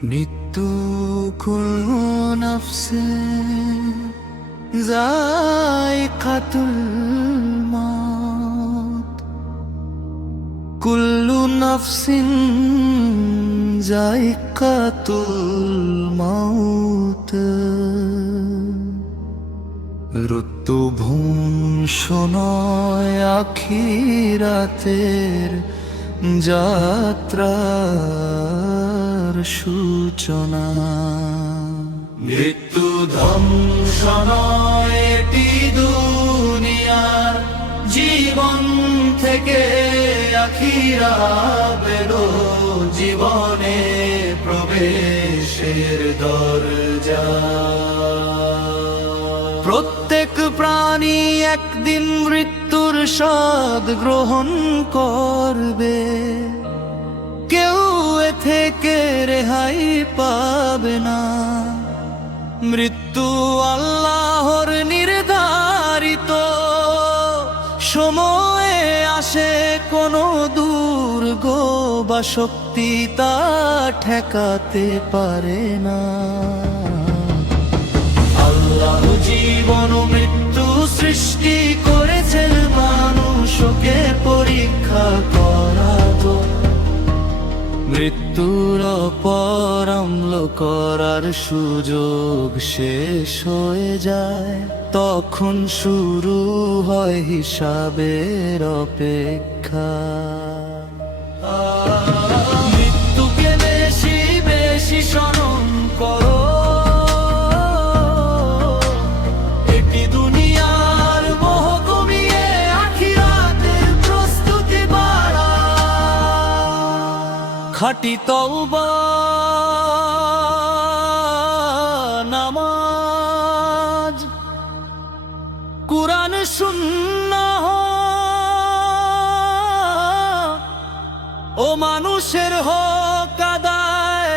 মৃত্যু কুল্লু নাফসিন যায়কাতুল মাউত, কুল্লু নাফসিন যায়কাতুল মাউত। ঋতু ভূষণয় আখিরাতের যাত্রার সূচনা। মৃত্যু ধ্বংস নয় এটি দুনিয়ার, জীবন থেকে আখিরাতের জীবনে প্রবেশের দরজা। প্রত্যেক প্রাণী একদিন মৃত্যুর স্বাদ গ্রহণ করবে, কেউ এ থেকে রেহাই পাবে না। মৃত্যু আল্লাহর নির্ধারিত, সময়ে আসে কোনো দুর্গ বা শক্তি তা ঠেকাতে পারে না। আল্লাহ জীবন ও মৃত্যু সৃষ্টি করেছেন মানুষকে পরীক্ষা করাতো। মৃত্যুর পর আমল করার সুযোগ শেষ হয়ে যায়, তখন শুরু হয় হিসাবের অপেক্ষা। মৃত্যুকে বেশি বেশি স্মরণ করো, খাঁটি তওবা নামাজ, কুরআন সুন্নাহ ও মানুষের হক আদায়,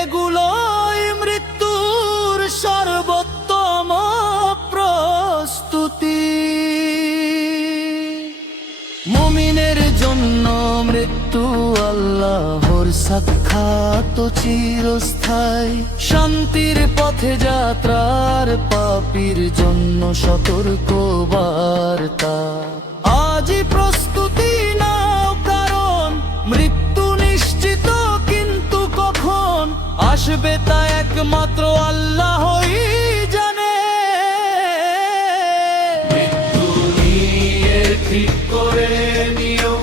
এগুলোই মৃত্যুর সর্বোত্তম প্রস্তুতি। মুমিনের জন্য মৃত্যু আল্লাহর সাক্ষাৎ চিরস্থায়ী, শান্তির পথে যাত্রার পাপীর জন্য সতর্ক বার্তা। আজই প্রস্তুতি নাও, কারণ মৃত্যু নিশ্চিত, কিন্তু কখন আসবে তা একমাত্র আল্লাহই জানে। মৃত্যু নিয়ে ঠিক করে নিও,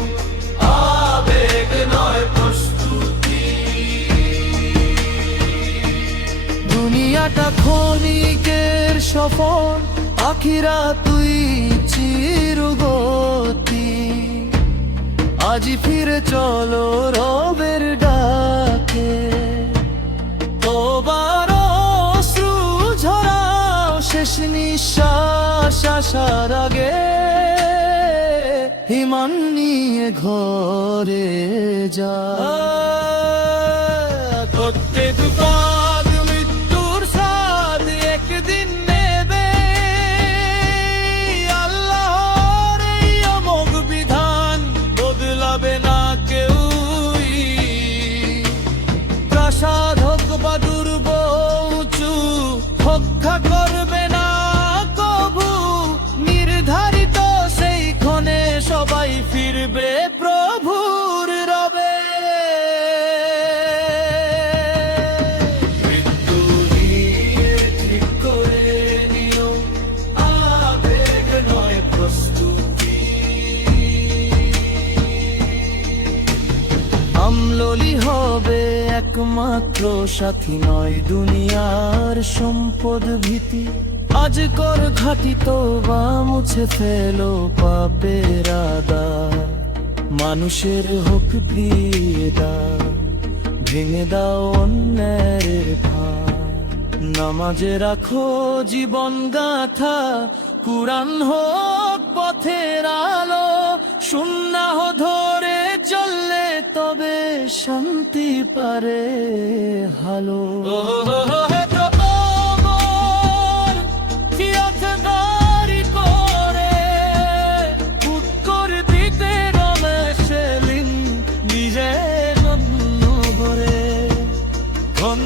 আবেগ নয় প্রস্তুতি। দুনিয়াটা ক্ষণিকের সফর, আখিরাতুই চিরগতি। আজই ফিরে চলো রবের ডাকে, তোবার অশ্রু ঝরাও শেষ নিঃশ্বাস আসার আগে। ঈমান নিয়ে ঘরে যা, প্রত্যেক পাগ মৃত্যুর স্বাদ একদিন নেবে। আল্লাহর এই অমোঘ বিধান বদলাবে না কেউই। প্রাসাদ হোক বা দুর্গ উঁচু, রক্ষা করবে না কভু। নির্ধারিত সেই ক্ষণে সবাই ফিরবে প্রভুর রবে। মৃত্যু নিয়ে ঠিক করে নিও, আবেগ নয় প্রস্তুতি। আমললি হবে একমাত্র সাথী, নয় দুনিয়ার সম্পদ ভীতি। আজ কর ঘাটি তওবা, মুছে ফেলো পাপের আদার। মানুষের হক দিয়ে দাও, ভেঙে দাও অন্যের ভার। নামাজে রাখো জীবন গাথা, কুরআন হোক পথের আলো। সুন্নাহ ধরে চললে তবে শান্তি পারে হালো।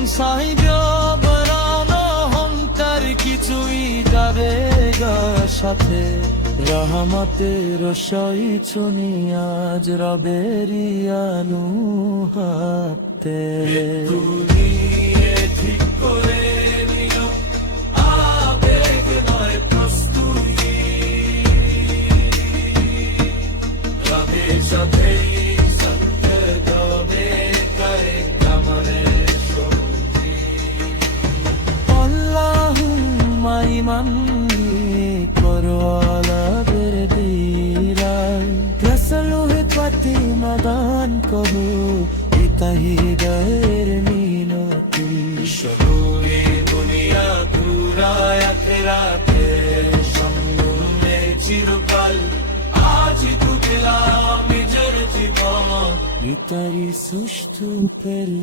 সাই জবরানো হম তার কিছুই যাবে গা সাথে রহমতের সই চুনি আজ রবেরি আনু হাতে ঠিক করে নিও আবেগ নয় প্রস্তুতি রবে সবে সন্ত দবে করে কামরে সত্যি আল্লাহুম্মা ইমান করওয়ালা বেরদিরাই রসলুহে পাতি মদান কহু ইতাহিদের মিনতি শরুরে দুনিয়া দূরায় আখেরাতে সম্মুখে চিরকাল আজ তু দিলাম নিজের জীবন ইতারি সুষ্ঠু পেল